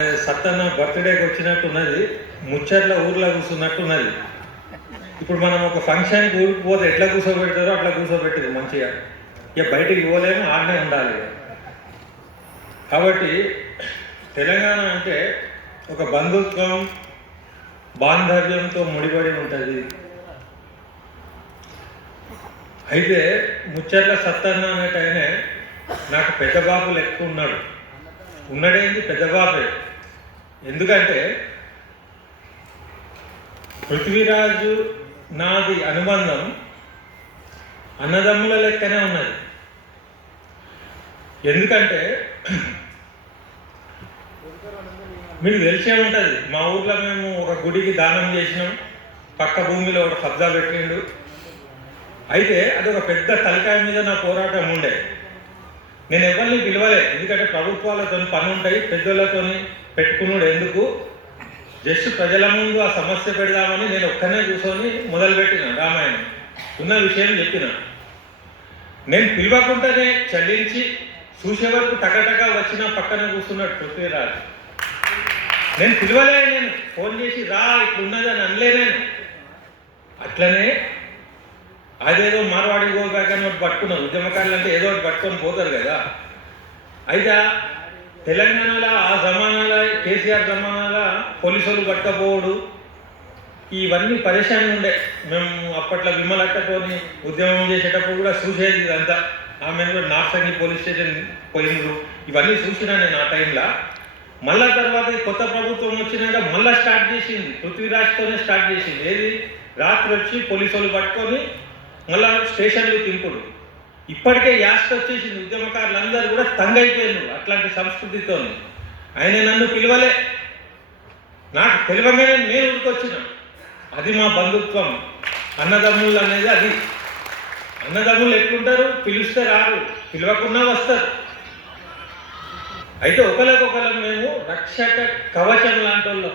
సత్తన్న బర్త్డేకి వచ్చినట్టున్నది, ముచ్చట్ల ఊర్లో కూర్చున్నట్టున్నది. ఇప్పుడు మనం ఒక ఫంక్షన్కి ఊరికి పోతే ఎట్లా కూర్చోబెడతారో అట్లా కూర్చోబెట్టదు మంచిగా. ఇక బయటికి పోలేము, ఆడనే ఉండాలి. కాబట్టి తెలంగాణ అంటే ఒక బంధుత్వం, బాంధవ్యంతో ముడిపడి ఉంటుంది. అయితే ముచ్చట్ల సత్తన్న అనేటైనా నాకు పెద్ద బాబు లెక్క ఉన్నాడేంది పెద్ద బాబే. ఎందుకంటే పృథ్వీరాజు నాది అనుబంధం అన్నదమ్ముల లెక్కనే ఉన్నది. ఎందుకంటే మీకు తెలిసే ఉంటుంది, మా ఊర్లో మేము ఒక గుడికి దానం చేసినాం, పక్క భూమిలో ఒక కబ్జా పెట్టిండు. అయితే అది ఒక పెద్ద తలకాయ మీద నా పోరాటం ఉండే. నేను ఎవరిని పిలవలే, ఎందుకంటే ప్రభుత్వాలతో పని ఉంటాయి, పెద్దోళ్ళతో పెట్టుకున్నాడు ఎందుకు, జస్ట్ ప్రజల ముందు ఆ సమస్య పెడదామని నేను ఒక్కనే కూర్చొని మొదలుపెట్టిన రామాయణం. ఉన్న విషయం చెప్పిన. నేను పిలవకుండానే చల్లించి చూసే వరకు టకటక వచ్చిన పక్కన కూర్చున్నాడు పృథ్వీరాజు. నేను పిలవలే, నేను ఫోన్ చేసి రా ఇట్లున్నదని అనలే నేను. అట్లనే అదేదో మార్వాడికి పోగాకని ఒకటి పట్టుకున్నాను. ఉద్యమకారులు అంటే ఏదో ఒకటి పట్టుకొని పోతారు కదా. అయితే తెలంగాణలో ఆ జమానాల కేసీఆర్ జమానాల పోలీసులు పట్టకపోవడు, ఇవన్నీ పరేషాన్ ఉండే. మేము అప్పట్లో విమలక్కతోని ఉద్యమం చేసేటప్పుడు కూడా చూసేది ఇదంతా. ఆమె కూడా నార్సంగి పోలీస్ స్టేషన్ పోయిండ్రు, ఇవన్నీ చూసినా నేను ఆ టైంలో. మళ్ళా తర్వాత కొత్త ప్రభుత్వం వచ్చినాక మళ్ళీ స్టార్ట్ చేసింది, పృథ్వీరాజ్తోనే స్టార్ట్ చేసింది. ఏది, రాత్రి వచ్చి పోలీసులు పట్టుకొని మళ్ళా స్టేషన్లు తింపుడు. ఇప్పటికే యాస్ట్ వచ్చేసింది, ఉద్యమకారులందరూ కూడా తంగైపోయారు అట్లాంటి సంస్కృతితో. ఆయన నన్ను పిలవలే, నాకు తెలియగానే నేను ఊరికొచ్చిన. అది మా బంధుత్వం, అన్నదమ్ములు అనేది అది. అన్నదమ్ములు ఎట్లుంటారు, పిలిస్తే రారు, పిలవకున్నా వస్తారు. అయితే ఒకరికొకరు మేము రక్షక కవచం లాంటి వాళ్ళం.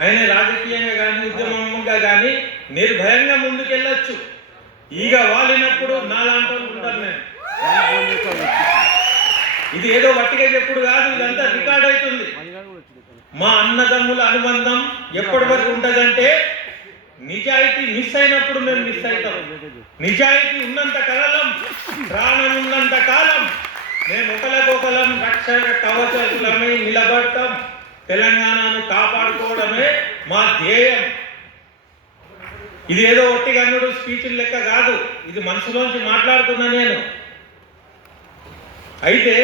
ఆయన రాజకీయంగా కానీ ఉద్యమంగా కానీ నిర్భయంగా ముందుకెళ్ళొచ్చు. ఈగ వాలినప్పుడు నాలాంటి ఉంటాను నేను. ఇది ఏదో వట్టిగా చెప్పుడు కాదు, ఇదంతా రికార్డ్ అవుతుంది. మా అన్నదమ్ముల అనుబంధం ఎప్పటి వరకు ఉంటుందంటే, నిజాయితీ మిస్ అయినప్పుడు మేము మిస్ అవుతాం. నిజాయితీ ఉన్నంత కాలం, ప్రాణం ఉన్నంత కాలం మేము ఒకరికొకరం రక్షక కవచకులమై నిలబడతాం. తెలంగాణను కాపాడుకోవడమే మా ధ్యేయం. ఇది ఏదో ఒట్టిగా అన్నుడు స్పీచ్ల లెక్క కాదు, ఇది మనసులోంచి మాట్లాడుతున్నా నేను. అయితే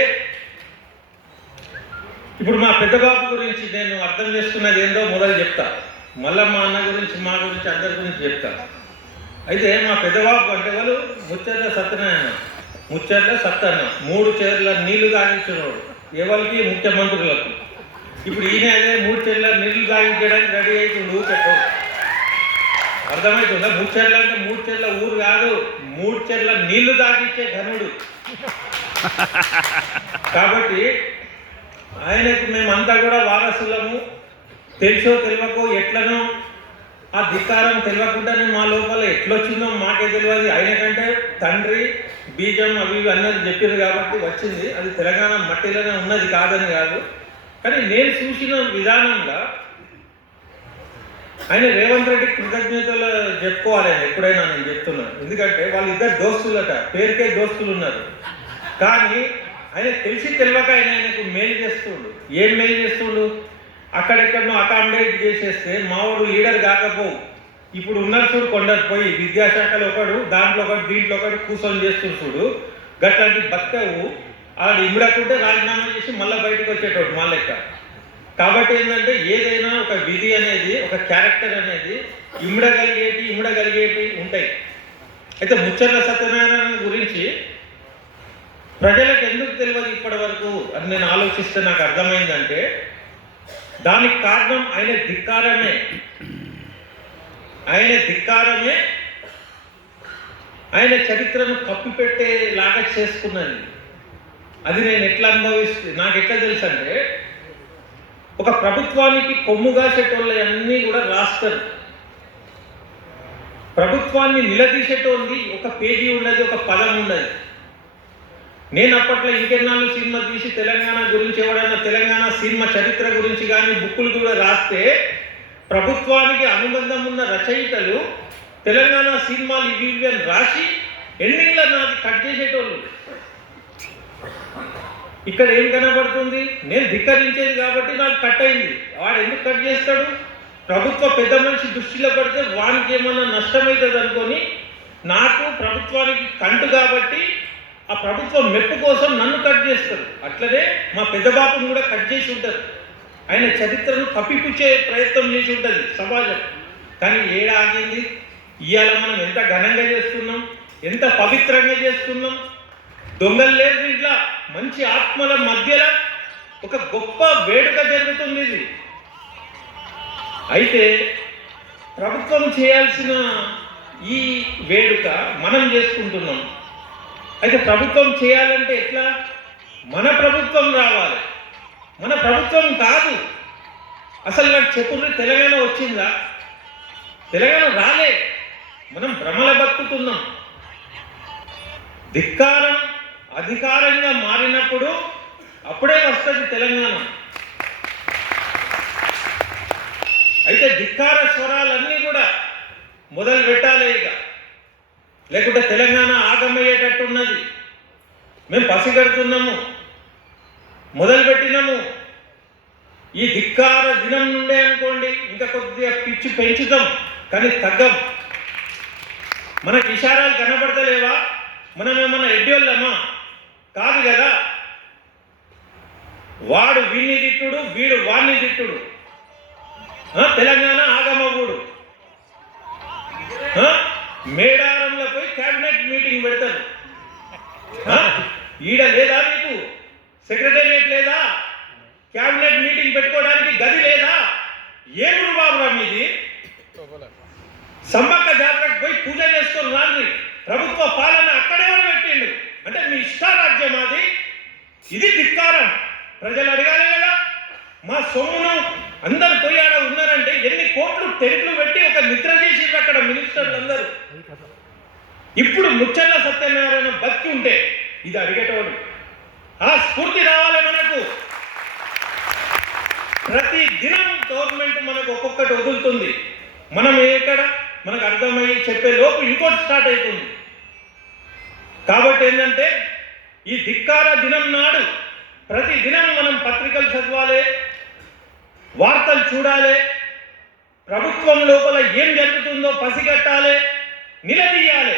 ఇప్పుడు మా పెద్ద బాబు గురించి నేను అర్థం చేసుకున్నది ఏందో మొదలు చెప్తా, మళ్ళీ మా అన్న గురించి మా గురించి అందరి గురించి చెప్తా. అయితే మా పెద్ద బాబు అంటే వాళ్ళు ముచ్చట్ల సత్యనారాయణ, ముచ్చట్ల సత్తన్న, 3 చీరల నీళ్లు తాగించేవాడు ఎవరికి, ముఖ్యమంత్రులకు. ఇప్పుడు ఈయన అదే 3 చీరల నీళ్లు తాగించడానికి రెడీ అవుతుంది ఊరికే. అర్థమవుతుందా? ముచ్చర్ల అంటే 3 చీరల ఊరు కాదు, 3 చీరల నీళ్లు తాగించే ఘనుడు. కాబట్టి ఆయనకు మేమంతా కూడా వారసులము. తెలుసో తెలియకో ఎట్లనో ఆ ధిక్కారం తెలియకుండానే మా లోపల ఎట్లొచ్చిందో మాకే తెలియదు. ఆయనకంటే తండ్రి బీజం అవి ఇవి అన్నది చెప్పారు కాబట్టి వచ్చింది. అది తెలంగాణ మట్టిలోనే ఉన్నది కాదని కాదు. కానీ నేను చూసిన విధానంగా ఆయన రేవంత్ రెడ్డి కృతజ్ఞతలు చెప్పుకోవాలి ఆయన ఎప్పుడైనా, నేను చెప్తున్నాను. ఎందుకంటే వాళ్ళిద్దరు దోస్తులట, పేరుకే దోస్తులు ఉన్నారు. కానీ ఆయన తెలిసి తెలియక ఆయనకు మేలు చేస్తుండు. ఏం మేలు చేస్తుండు, అక్కడెక్కడనో అకామిడేట్ చేసేస్తే మావాడు లీడర్ కాకపోవు. ఇప్పుడు ఉన్నారు చూడు కొందరు పోయి విద్యాశాఖలో ఒకడు, దాంట్లో ఒకటి, దీంట్లో ఒకటి కూర్చొని చేస్తుడు చూడు. గట్లాంటి బతకవు. ఆడు ఇమ్మడకుంటే రాజీనామా చేసి మళ్ళీ బయటకు వచ్చేటోడు మా లెక్క. కాబట్టి ఏంటంటే ఏదైనా ఒక విధి అనేది, ఒక క్యారెక్టర్ అనేది ఇమ్మడగలిగేటి ఉంటాయి. అయితే ముచ్చట్ల సత్యనారాయణ గురించి ప్రజలకు ఎందుకు తెలియదు ఇప్పటి వరకు అని నేను ఆలోచిస్తే నాకు అర్థమైందంటే, దానికి కారణం ఆయన ధిక్కారమే. ఆయన చరిత్రను కప్పిపెట్టేలాగా చేసుకున్నది. అది నేను ఎట్లా నాకు ఎట్లా తెలుసు అంటే, ఒక ప్రభుత్వానికి కొమ్ము కాసేటోళ్ళు అన్నీ కూడా రాస్తారు. ప్రభుత్వాన్ని నిలదీసేటోంది ఒక పేజీ ఉండదు, ఒక పదం ఉండదు. నేను అప్పట్లో ఇంకెన్నాళ్ళు సినిమా తీసి తెలంగాణ గురించి ఎవడైనా తెలంగాణ సినిమా చరిత్ర గురించి కానీ బుక్కులు కూడా రాస్తే ప్రభుత్వానికి అనుబంధం ఉన్న రచయితలు తెలంగాణ సినిమాలు ఇవి ఇవి అని రాసి ఎండింగ్లో నాకు కట్ చేసేటోళ్ళు. ఇక్కడ ఏం కనబడుతుంది? నేను ధిక్కరించేది కాబట్టి నాకు కట్ అయింది. వాడు ఎందుకు కట్ చేస్తాడు? ప్రభుత్వ పెద్ద మనిషి దృష్టిలో పడితే వానికి ఏమన్నా నష్టమవుతుంది అనుకొని నాకు ప్రభుత్వానికి కంటు కాబట్టి ఆ ప్రభుత్వం మెప్పు కోసం నన్ను కట్ చేస్తారు. అట్లనే మా పెద్ద బాబుని కూడా కట్ చేసి ఉంటారు. ఆయన చరిత్రను కప్పిపుచ్చే ప్రయత్నం చేసి ఉంటుంది సమాజం. కానీ ఏడా ఆగింది? ఇవాళ మనం ఎంత ఘనంగా చేస్తున్నాం, ఎంత పవిత్రంగా చేస్తున్నాం. దొంగలు లేదు దీంట్లో. మంచి ఆత్మల మధ్యలో ఒక గొప్ప వేడుక జరుగుతుంది ఇది. అయితే ప్రభుత్వం చేయాల్సిన ఈ వేడుక మనం చేసుకుంటున్నాం. అయితే ప్రభుత్వం చేయాలంటే ఎట్లా? మన ప్రభుత్వం రావాలి. మన ప్రభుత్వం కాదు. అసలు నాకు చెప్పుర్రి, తెలంగాణ వచ్చిందా? తెలంగాణ రాలే. మనం భ్రమల బతుకుతున్నాం. ధిక్కారం అధికారంగా మారినప్పుడు అప్పుడే వస్తుంది తెలంగాణ. అయితే ధిక్కార స్వరాలన్నీ కూడా మొదలు పెట్టాలి ఇక, లేకుంటే తెలంగాణ ఆగమయ్యేటట్టున్నది. మేము పసిగడుతున్నాము, మొదలుపెట్టినాము. ఈ ధిక్కార దినం నుండే అనుకోండి ఇంకా కొద్దిగా పిచ్చి పెంచుతాం, కానీ తగ్గం. మనకి ఇషారాలు కనబడతలేవా? మనం ఏమన్నా ఎడ్డోళ్ళమా? కాదు కదా. వాడు వీడిని తిట్టుడు, వీడు వాడిని తిట్టుడు. తెలంగాణ ఆగమవుడు. మేడారంలో పోయి క్యాబినెట్ మీటింగ్ పెడతారు. ఈడ లేదా? మీకు సెక్రటేరియట్ లేదా? క్యాబినెట్ మీటింగ్ పెట్టుకోవడానికి గది లేదా? ఏముడు బాబురా మీది? సమ్మక్క జాతరకు పోయి పూజ చేసుకొని రాండి. ప్రభుత్వ పాలన అక్కడే పెట్టిండు అంటే మీ ఇష్టారాజ్యం అది. ఇది ధిక్కారం. ప్రజలు అడగాలి కదా. మా సొమ్మును అందరు పోయి ఆడ ఉన్నారంటే ఎన్ని కోట్లు టెంట్లు పెట్టి ఒక నిద్ర చేసిండ్రు అక్కడ మినిస్టర్లు అందరూ. ఇప్పుడు ముచ్చర్ల సత్యనారాయణ బతికి ఉంటే ఇది అడిగేటవాడు. ఆ స్ఫూర్తి రావాలి మనకు. ప్రతి దినం గవర్నమెంట్ మనకు ఒక్కొక్కటి వదులుతుంది. మనం ఎక్కడ మనకు అర్థమయ్యి చెప్పే లోపు ఇంకోటి స్టార్ట్ అవుతుంది. కాబట్టి ఏంటంటే ఈ ధిక్కార దినం నాడు ప్రతి దినం మనం పత్రికలు చదవాలి, వార్తలు చూడాలి, ప్రభుత్వం లోపల ఏం జరుగుతుందో పసిగట్టాలి, నిలదీయాలి.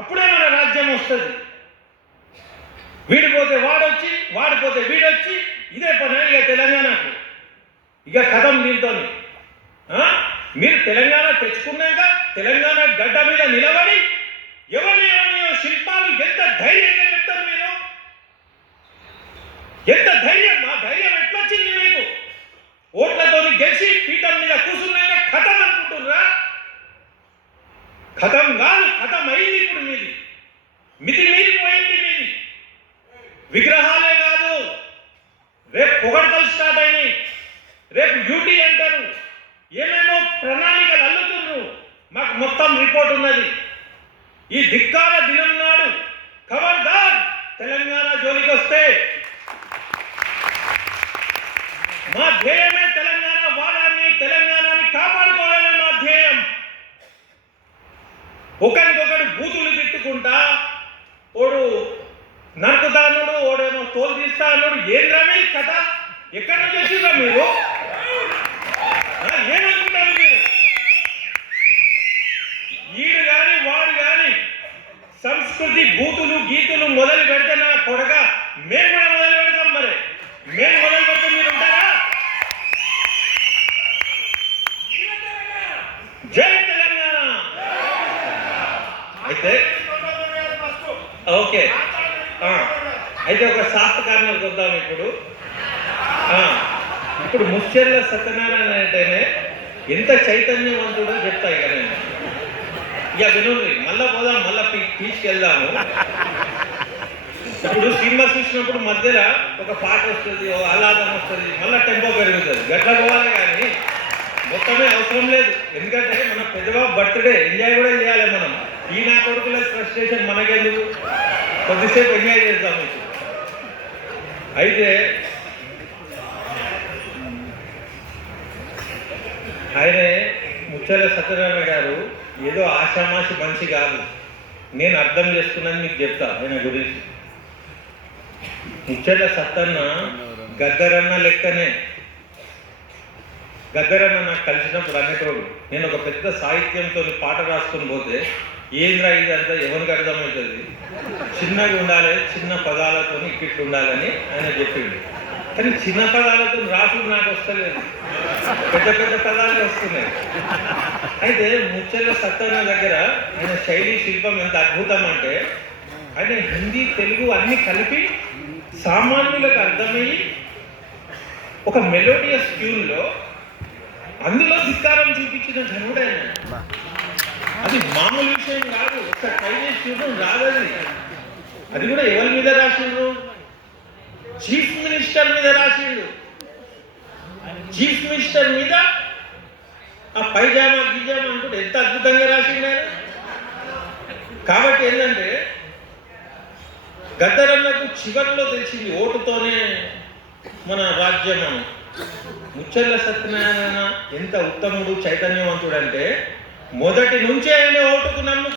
అప్పుడే మన రాజ్యం వస్తుంది. వీడిపోతే వాడొచ్చి, వాడిపోతే వీడొచ్చి, ఇదే పని ఇక తెలంగాణకు. ఇక కథం దీంతో. మీరు తెలంగాణ తెచ్చుకున్నాక తెలంగాణ గడ్డ మీద నిలబడి ఎవరిని శిల్పాలు ఎంత ధైర్యంగా చెప్తారు మీరు? ఎంత ధైర్యం? మా ధైర్యం ఎట్లొచ్చింది మీకు? ఓట్లతో గెలిచి పీఠం మీద కూర్చున్నాక కథం అనుకుంటున్నారా? కథం కాదు, కథం అయింది. ఇప్పుడు మీది మితి మీరిపోయింది. మీది విగ్రహాలే కాదు, రేపు పొగడతలు స్టార్ట్ అయినాయి. రేపు యూటీ అంటారు, ఏమేమో ప్రణాళికలు అల్లుతున్నారు. మాకు మొత్తం రిపోర్ట్ ఉన్నది. ఈ ధిక్కార దినం నాడు ఖబర్దార్ తెలంగాణ జోలికి వస్తే మా ధ్యేయమే తెలంగాణ వాడాన్ని, తెలంగాణని కాపాడుకోవాలనే మా ధ్యేయం. ఒకరికొకడు బూతులు తిట్టుకుంటా, ఓడు నరుకుతానుడు, ఓడేమో తోలు తీస్తా అన్నాడు. ఏం రమే కథ? ఎక్కడి నుంచి వచ్చిందా మీరు? ఏమనుకుంటారు మీరు? ఈడు కానీ వాడు కానీ సంస్కృతి బూతులు గీతులు మొదలు పెడితే నా కొడక మేము కూడా మొదలు పెడతాం. మరి మేము మొదలు పెడితే మీరు ఉంటారా? జై తెలంగాణ. అయితే ఓకే, అయితే ఒక శాస్త్రకారణకు వద్దాం. ఇప్పుడు ముచ్చర్ల సత్యనారాయణ అంటేనే ఎంత చైతన్యవంతుడో చెప్తా. ఇక నేను ఇక వినుండి, మళ్ళా పోదాం, మళ్ళా తీసుకెళ్దాము. ఇప్పుడు సినిమా చూసినప్పుడు మధ్యలో ఒక పాట వస్తుంది, ఆహ్లాదం వస్తుంది, మళ్ళీ టెంపో పెరుగుతుంది. గట్ల పోవాలి కానీ మొత్తమే అవసరం లేదు. ఎందుకంటే మన పెద్దబాబు బర్త్డే ఎంజాయ్ కూడా చేయాలి మనం. ఈ నా కొడుకుల ఫ్రస్ట్రేషన్ మనకెందుకు? కొద్దిసేపు ఎంజాయ్ చేద్దాం మీకు. అయితే ఆయన ముత్యాల సత్యనారాయణ గారు ఏదో ఆషామాషి మనిషి కాదు. నేను అర్థం చేసుకున్నాను మీకు చెప్తా ఆయన గురించి. ముత్యాల సత్తన్న గద్దరన్న లెక్కనే. గద్దరన్న నాకు కలిసినప్పుడు అనేటోడు, నేను ఒక పెద్ద సాహిత్యంతో పాట రాసుకొని పోతే ఏంద్రా ఇదంతా ఎవరికి అర్థమవుతుంది, చిన్నగా ఉండాలి, చిన్న పదాలతో ఇట్లా ఉండాలని ఆయన చెప్పిండు. కానీ చిన్న పదాలతో రాసుడు నాకు వస్తలేదు, పెద్ద పెద్ద పదాలే వస్తున్నాయి. అయితే ముత్యాల సత్తన్న దగ్గర ఆయన శైలి శిల్పం ఎంత అద్భుతం అంటే, ఆయన హిందీ తెలుగు అన్నీ కలిపి సామాన్యులకు అర్థమయ్యి ఒక మెలోడియస్ ట్యూన్లో అందులో ధిక్కారం చూపించిన ఘనుడైన. అది మామూలు విషయం కాదు, ఒక ట్రై చేసి చూడడం రాదని. అది కూడా ఎవరి మీద రాసిండు? చీఫ్ మినిస్టర్ మీద రాసిండు. చీఫ్ మినిస్టర్ మీద ఆ పైజామా గిజామా అంటూ ఎంత అద్భుతంగా రాసిండు ఆయన. కాబట్టి ఏంటంటే గద్దరన్నకు చివరిలో తెలిసింది ఓటుతోనే మన రాజ్యం అని. ముత్యాల సత్యనారాయణ ఎంత ఉత్తముడు, చైతన్యవంతుడు అంటే మొదటి నుంచే ఆయన ఓటుకు నమ్ము